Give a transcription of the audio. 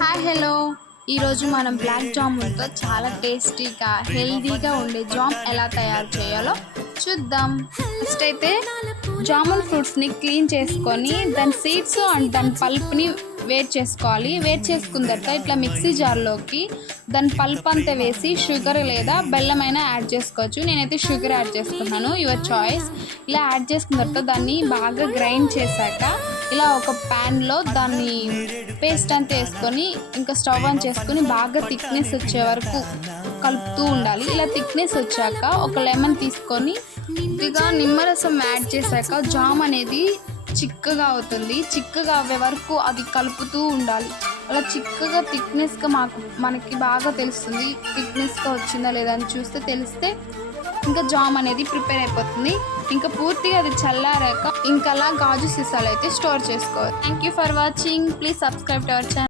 Hi hello ఈరోజు మనం black జామున్తో చాలా టేస్టీగా హెల్దీగా ఉండే జామ్ ఎలా తయారు చేయాలో చూద్దాం. ఫస్ట్ అయితే జామున్ ఫ్రూట్స్ని క్లీన్ చేసుకొని దాని సీడ్స్ అండ్ దాని పల్ప్ని వేట్ చేసుకోవాలి. వేట్ చేసుకున్న తర్వాత ఇట్లా మిక్సీ జార్లోకి దాని పల్ప్ అంతా వేసి షుగర్ లేదా బెల్లమైనా యాడ్ చేసుకోవచ్చు. నేనైతే షుగర్ యాడ్ చేసుకున్నాను, యువర్ చాయిస్. ఇలా యాడ్ చేసుకున్న తర్వాత దాన్ని బాగా గ్రైండ్ చేశాక ఇలా ఒక ప్యాన్లో దాన్ని పేస్ట్ అంతా వేసుకొని ఇంకా స్టవ్ ఆన్ చేసుకొని బాగా థిక్నెస్ వచ్చే వరకు కలుపుతూ ఉండాలి. ఇలా థిక్నెస్ వచ్చాక ఒక లెమన్ తీసుకొని కొద్దిగా నిమ్మరసం యాడ్ చేశాక జామ్ అనేది చిక్కగా అవుతుంది. చిక్కగా అవ్వే వరకు అది కలుపుతూ ఉండాలి. అలా చిక్కగా థిక్నెస్గా మనకి బాగా తెలుస్తుంది. థిక్నెస్గా వచ్చిందా లేదా అని చూస్తే తెలిస్తే ఇంకా జామ్ అనేది ప్రిపేర్ అయిపోతుంది. ఇంకా పూర్తిగా అది చల్లారాక ఇంకా అలా గాజు సీసాలు అయితే స్టోర్ చేసుకోవాలి. Thank you for watching. Please subscribe to our channel.